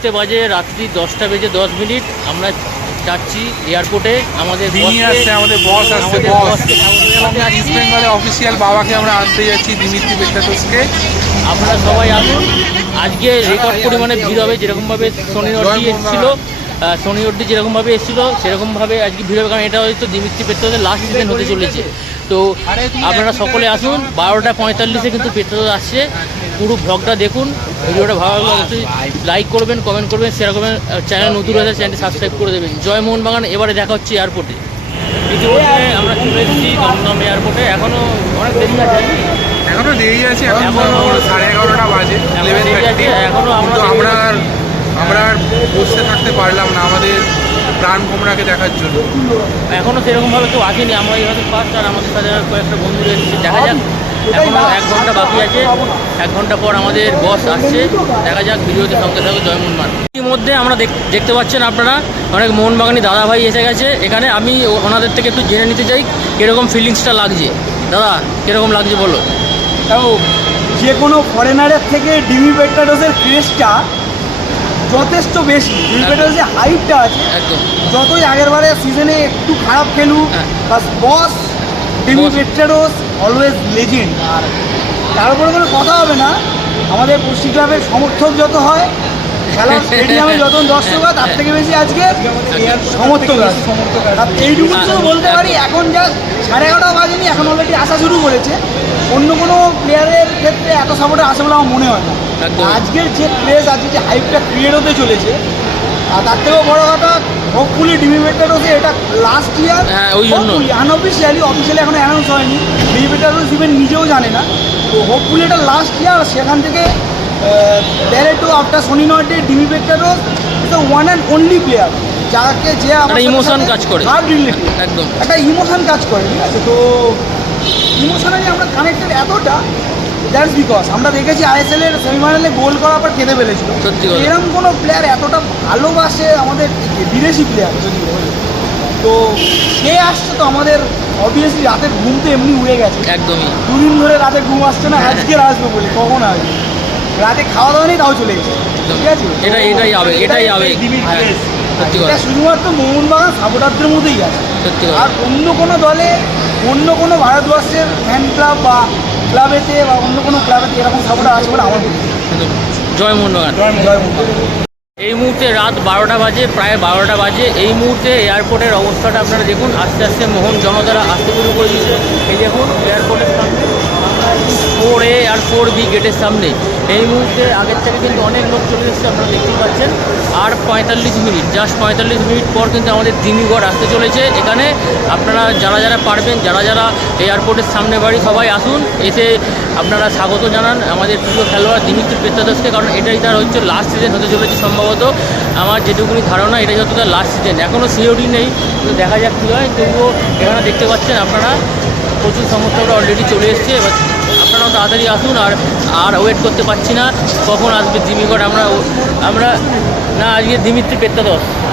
মুহূর্তে বাজে রাত্রি দশটা বেজে দশ মিনিট। আমরা যাচ্ছি এয়ারপোর্টে আমাদের আসছে আমাদের বস আসছে বস। ইস্ট বেঙ্গলের অফিসিয়াল বাবাকে আমরা আনতে যাচ্ছি দিমিত্রি পেট্টাটোসকে আপনারা সবাই আসুন। আজকে রেকর্ড পরিমাণে ভিড় হবে যেরকমভাবে শনি জয় এসেছিল শনি অড্ডি যেরকমভাবে এসেছিল সেরকমভাবে আজকে ভিড় হবে কারণ এটা হয়তো দিমিত্রি পেট্রোলের লাস্ট সিজন হতে চলেছে। তো আপনারা সকলে আসুন বারোটা পঁয়তাল্লিশে কিন্তু পেট্রোল আসছে। পুরো ভ্লগটা দেখুন। ভিডিওটা ভালো লাগলে অবশ্যই লাইক করবেন কমেন্ট করবেন শেয়ার করবেন চ্যানেল নতুন হয়েছে চ্যানেলটি সাবস্ক্রাইব করে দেবেন। জয় মোহনবাগান এবারে দেখা হচ্ছে এয়ারপোর্টে ইতিমধ্যে আমরা চলে এসেছি দমদম এয়ারপোর্টে এখনও অনেক দেরি আছে এখনও দেরি আছে সাড়ে এগারোটা বাজে এখনও ইলেভেন দেরি আছে, থার্টি এখনও আমরা আমরা আর আমরা আর বসে থাকতে পারলাম না আমাদের প্রাণ কোমরাকে দেখার জন্য। এখনও সেরকমভাবে কেউ আসেনি আমরা এইভাবে ফার্স্ট আর আমাদের সাথে কয়েকটা বন্ধু এসেছে দেখা যাক। এখনও এক ঘণ্টা বাকি আছে। এক ঘণ্টা পর আমাদের বস আসছে। দেখা যাক ভিডিওতে সঙ্গে থাকবে জয় মোহনবাগান ইতিমধ্যে আমরা দেখতে পাচ্ছেন আপনারা অনেক মোহনবাগানি দাদা ভাই এসে গেছে। এখানে আমি ওনাদের থেকে একটু জেনে নিতে চাই কীরকম ফিলিংসটা লাগছে। দাদা কীরকম লাগছে বলো। দেখো যে কোনো ফরেনারের থেকে ডিমি পেট্রাডোসের ক্রেজটা যথেষ্ট বেশি। ডিমি পেট্রাডোসের হাইটটা আছে একদম। যতই আগের বারে সিজনে একটু খারাপ খেলুক হ্যাঁ। বাস বস ডিমি। পেট্রাডোস অলওয়েজ লেজেন্ড আর তার উপরে কোনো কথা হবে না। আমাদের পশ্চিম ক্লাবের সমর্থক যত হয় খেলার স্টেডিয়ামে যত দর্শক হয় তার থেকে বেশি আজকে সমর্থক আছে। আর এইটুকু তো বলতে পারি এখন যা সাড়ে এগারোটা বাজেনি এখন অলরেডি আসা শুরু করেছে। অন্য কোনো প্লেয়ারের ক্ষেত্রে এত সাপোর্টে আসে বলে আমার মনে হয় না। আজকের যে ক্রেজ আজকে যে হাইপটা ক্রিয়েট হতে চলেছে আর তার থেকেও বড় কথা হোপফুলি ডিমিমেটার হচ্ছে এটা লাস্ট ইয়ার হ্যাঁ, ওই জন্য। আনঅফিসিয়ালি অফিসিয়ালি এখন অ্যানাউন্স হয়নি। ডিমিমেটার ইভেন নিজেও জানে না। তো হোপফুলি এটা লাস্ট ইয়ার সেখান থেকে ডাইরেক্ট আফটার শনি নয়ডে Dimi পেট্টারোস is the one and only player যাকে যে একটা emotion কাজ করে। হার্ড রিলেটেড একদম। একটা ইমোশন কাজ করে ঠিক আছে? তো ইমোশনালি আমরা কানেক্টেড এতটা দ্যাটস বিকজ আমরা দেখেছি আইএসএল এর সেমিফাইনালে গোল করার পর কেঁদে ফেলেছিল। এরকম কোনো প্লেয়ার এতটা ভালোবাসে আমাদের বিদেশি প্লেয়ার যদি তো সে আসছে তো আমাদের অবভিয়াসলি রাতের ঘুম তো এমনি উড়ে গেছে। একদমই। দুদিন ধরে রাতে ঘুম আসছে না আজকে আসবে বলে কখন আসবে? রাতে খাওয়া দাওয়া নেই তাও চলে গেছে ঠিক আছে? এটাই- এটাই আবেগ, এটাই আবেগ। হ্যাঁ, সত্যি কথা। এটা শুধুমাত্র মোহনবাগান সাপোর্টারদের মধ্যেই আছে। আর অন্য কোনো দলে অন্য কোনো ভারতবর্ষের ফ্যান ক্লাব বা ক্লাবেতে বা অন্য কোনো ক্লাবেতে এরকম সাপোর্টার আছে বলে আমার। জয় মোহনবাগান জয় এই মুহূর্তে রাত বারোটা বাজে প্রায় বারোটা বাজে। এই মুহূর্তে এয়ারপোর্টের অবস্থাটা আপনারা দেখুন। আস্তে আস্তে মোহন জনতারা আসতে শুরু করে দিয়েছে। এই দেখুন এয়ারপোর্টের সামনে। ফোর এ আর ফোর বি গেটের সামনে। এই মুহূর্তে আগের থেকে কিন্তু অনেক লোক চলে এসেছে, আপনারা দেখতেই পাচ্ছেন। আর পঁয়তাল্লিশ মিনিট জাস্ট পঁয়তাল্লিশ মিনিট পর কিন্তু আমাদের দিমিগড় আসতে চলেছে। এখানে আপনারা যারা যারা পারবেন, যারা যারা এয়ারপোর্টের সামনে বাড়ি, সবাই আসুন। এসে আপনারা স্বাগত জানান আমাদের প্রিয় খেলোয়াড় দিমিত্র পেত্তাদাসকে, কারণ এটাই তার হচ্ছে লাস্ট সিজন হতে চলেছে সম্ভবত। আমার যেটুকুনি ধারণা, এটাই হয়তো তার লাস্ট সিজন এখনও সিওরি নেই তো দেখা যাক কী হয়। তবুও এখানে দেখতে পাচ্ছেন আপনারা, প্রচুর সমর্থকরা অলরেডি চলে এসছে। এবার আপনারাও তাড়াতাড়ি আসুন আর আর ওয়েট করতে পারছি না। কখন আসবে দিমিগড় আমরা আমরা না, আজকে দিমিত্রি পেত্তাদস আমার